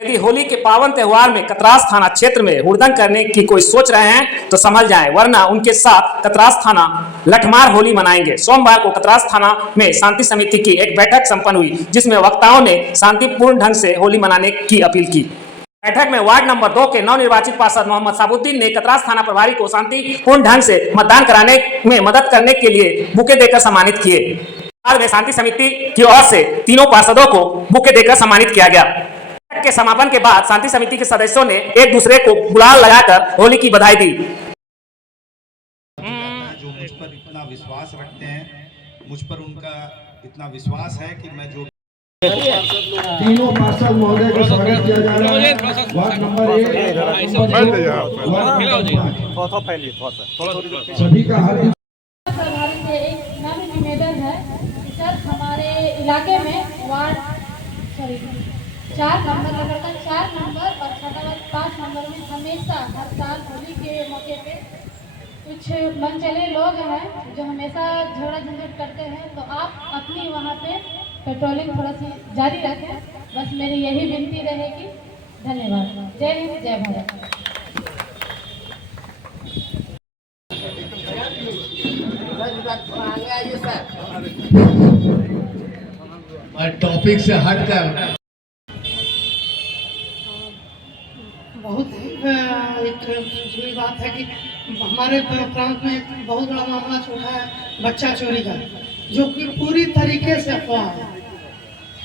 यदि होली के पावन त्योहार में कतरास थाना क्षेत्र में हुड़दंग करने की कोई सोच रहे हैं तो संभल जाएं, वरना उनके साथ कतरास थाना लठमार होली मनाएंगे। सोमवार को कतरास थाना में शांति समिति की एक बैठक संपन्न हुई, जिसमें वक्ताओं ने शांतिपूर्ण ढंग से होली मनाने की अपील की। बैठक में वार्ड नंबर 2 के नवनिर्वाचित पार्षद मोहम्मद साबुद्दीन ने कतरास थाना प्रभारी को शांतिपूर्ण ढंग से मतदान कराने में मदद करने के लिए बुके देकर सम्मानित किए। बाद में शांति समिति की ओर से तीनों पार्षदों को बुके देकर सम्मानित किया गया। के समापन के बाद शांति समिति के सदस्यों ने एक दूसरे को गुलाल लगाकर होली की बधाई दी। जो मुझ पर इतना विश्वास रखते हैं, मुझ पर उनका इतना विश्वास है कि मैं जो तीनों पार्षद महोदय का स्वागत किया जा रहा है। वार्ड नंबर 1 सभी का हार्दिक प्रभारी से एक नम्र निवेदन है कि सर हमारे इलाके में वार्ड 4 नंबर लगातार 4 नंबर और 5 नंबर में हमेशा हर साल होली के मौके पे कुछ मनचले लोग हैं जो हमेशा झगड़ा झंझट करते हैं, तो आप अपनी वहाँ पे पेट्रोलिंग थोड़ा सी जारी रखें। बस मेरी यही विनती रहेगी। धन्यवाद। जय हिंद, जय भारत। टॉपिक से हटकर बहुत एक दूसरी बात है कि हमारे प्रांत में एक बहुत बड़ा मामला चल रहा है बच्चा चोरी का, जो कि पूरी तरीके से अफवाह है।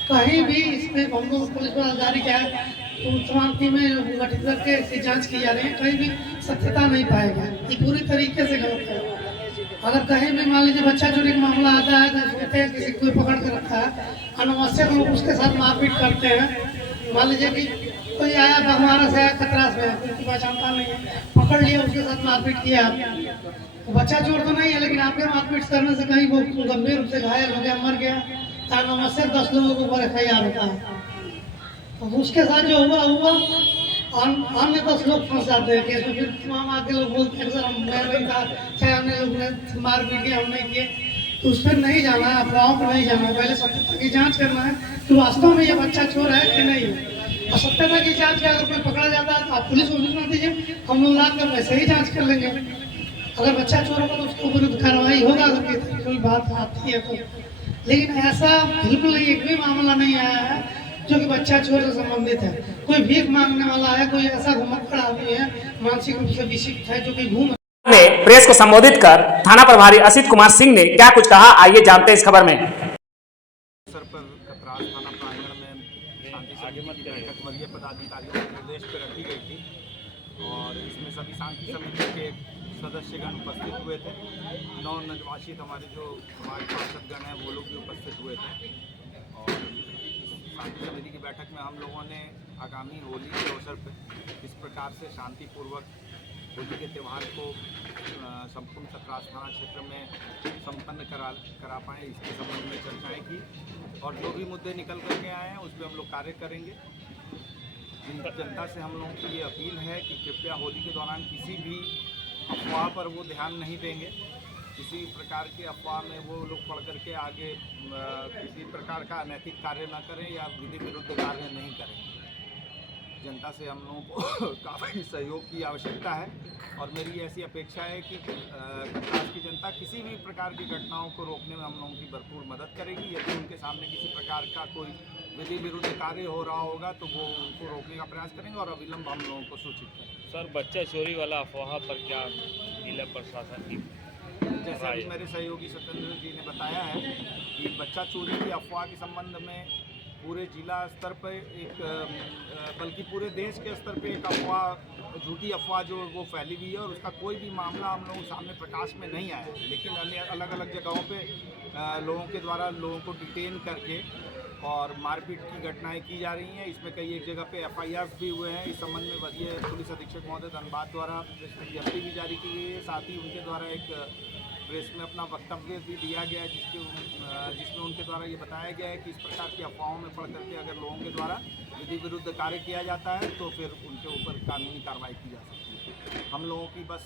कहीं भी इसमें हम लोग पुलिस द्वारा जारी किया है तो तमाम टीमें गठित करके इसकी जांच की जा रही है, कहीं भी सत्यता नहीं पाएगा। ये पूरी तरीके से गलत है। अगर कहीं भी मान लीजिए बच्चा चोरी का मामला आता है तो कहते हैं किसी कोई पकड़ कर रखा है, अनावश्यक लोग उसके साथ मारपीट करते हैं। मान लीजिए कि कोई आया बगमारा से आया खतरास में, उनकी पहचानता नहीं है, पकड़ लिया, उसके साथ मारपीट किया। तो बच्चा चोर तो नहीं है, लेकिन आपके मारपीट करने से कहीं वो गंभीर रूप से घायल हो गया, मर गया, अनावश्यक 10 लोगों के ऊपर FIR होता है। तो उसके साथ जो हुआ अन्य 10 लोग फंस जाते हैं केस में। फिर तमाम आके लोग बोलते हैं सर मैं नहीं था, चाहे अन्य लोग ने मारपीट किया, हम नहीं किए। तो उस पर नहीं जाना है, अफवाहों पर नहीं जाना है। पहले सत्यता की जाँच करना है कि वास्तव में ये बच्चा चोर है कि नहीं है। सत्यता की जांच का अगर कोई पकड़ा जाता है तो आप पुलिस को सूचना दीजिए, हम लोग लाकर वैसे ही जांच कर लेंगे। अगर बच्चा चोर होगा तो उसके ऊपर कार्रवाई होगा, अगर कोई बात आती है तो। लेकिन ऐसा बिल्कुल एक भी मामला नहीं आया है जो कि बच्चा चोर से संबंधित है। कोई भीख मांगने वाला है, कोई ऐसा घुमक्कड़ आदमी है, मानसिक रूप से विक्षिप्त है, जो कि घूम में प्रेस को संबोधित कर थाना प्रभारी असित कुमार सिंह ने क्या कुछ कहा, आइए जानते हैं इस खबर में। अवसर पर कतरास थाना प्रांगण में शांति समिति की बैठक वरीय पदाधिकारियों के निर्देश पर रखी गई थी और इसमें सभी शांति समिति के सदस्यगण उपस्थित हुए थे। नवनिर्वाचित हमारे पार्षदगण हैं वो लोग भी उपस्थित हुए थे और शांति समिति की बैठक में हम लोगों ने आगामी होली के अवसर पर किस प्रकार से शांतिपूर्वक होली के त्यौहार को संपूर्ण कतरास थाना क्षेत्र में संपन्न करा पाएँ, इसके संबंध में चर्चाएं की और जो भी मुद्दे निकल करके आए हैं उस पर हम लोग कार्य करेंगे। जनता से हम लोगों की ये अपील है कि कृपया होली के दौरान किसी भी अफवाह पर वो ध्यान नहीं देंगे, किसी प्रकार के अफवाह में वो लोग पढ़ करके आगे किसी प्रकार का अनैतिक कार्य न करें या विधि विरुद्ध कार्य नहीं करें। जनता से हम लोगों को काफ़ी सहयोग की आवश्यकता है और मेरी ऐसी अपेक्षा है कि कतरास की जनता किसी भी प्रकार की घटनाओं को रोकने में हम लोगों की भरपूर मदद करेगी। यदि उनके सामने किसी प्रकार का कोई विधि विरुद्ध कार्य हो रहा होगा तो वो उनको रोकने का प्रयास करेंगे और अविलंब हम लोगों को सूचित करेंगे। सर, बच्चा चोरी वाला अफवाह पर क्या जिला प्रशासन की? जैसे अभी मेरे सहयोगी सत्येंद्र जी ने बताया है कि बच्चा चोरी की अफवाह के संबंध में पूरे जिला स्तर पर एक बल्कि पूरे देश के स्तर पे एक अफवाह, झूठी अफवाह जो वो फैली हुई है और उसका कोई भी मामला हम लोगों के सामने प्रकाश में नहीं आया है। लेकिन अन्य अलग अलग जगहों पे लोगों के द्वारा लोगों को डिटेन करके और मारपीट की घटनाएं की जा रही हैं। इसमें कई एक जगह पे FIRs भी हुए हैं। इस संबंध में वरीय पुलिस अधीक्षक महोदय धनबाद द्वारा विज्ञप्ति भी जारी की गई है। साथ ही उनके द्वारा एक प्रेस में अपना वक्तव्य भी दिया गया है जिसमें उनके द्वारा ये बताया गया है कि इस प्रकार की अफवाहों में पढ़ करके अगर लोगों के द्वारा विधि विरुद्ध कार्य किया जाता है तो फिर उनके ऊपर कानूनी कार्रवाई की जा सकती है। हम लोगों की बस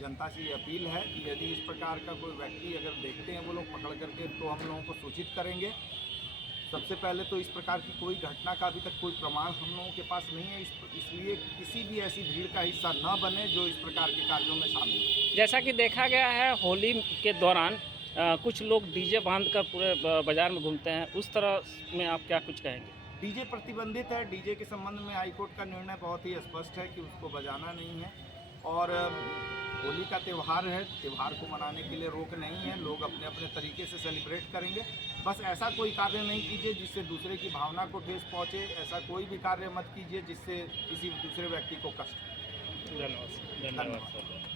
जनता से ये अपील है कि यदि इस प्रकार का कोई व्यक्ति अगर देखते हैं वो लोग पकड़ करके तो हम लोगों को सूचित करेंगे सबसे पहले तो इस प्रकार की कोई घटना का अभी तक कोई प्रमाण हम लोगों के पास नहीं है, इसलिए किसी भी ऐसी भीड़ का हिस्सा न बने जो इस प्रकार के कार्यों में शामिल है। जैसा कि देखा गया है होली के दौरान कुछ लोग डीजे बांधकर पूरे बाजार में घूमते हैं, उस तरह में आप क्या कुछ कहेंगे? डीजे प्रतिबंधित है। डीजे के संबंध में हाईकोर्ट का निर्णय बहुत ही स्पष्ट है कि उसको बजाना नहीं है, और होली का त्यौहार है, त्यौहार को मनाने के लिए रोक नहीं है, लोग अपने अपने तरीके से सेलिब्रेट करेंगे। बस ऐसा कोई कार्य नहीं कीजिए जिससे दूसरे की भावना को ठेस पहुँचे, ऐसा कोई भी कार्य मत कीजिए जिससे किसी दूसरे व्यक्ति को कष्ट। धन्यवाद सर।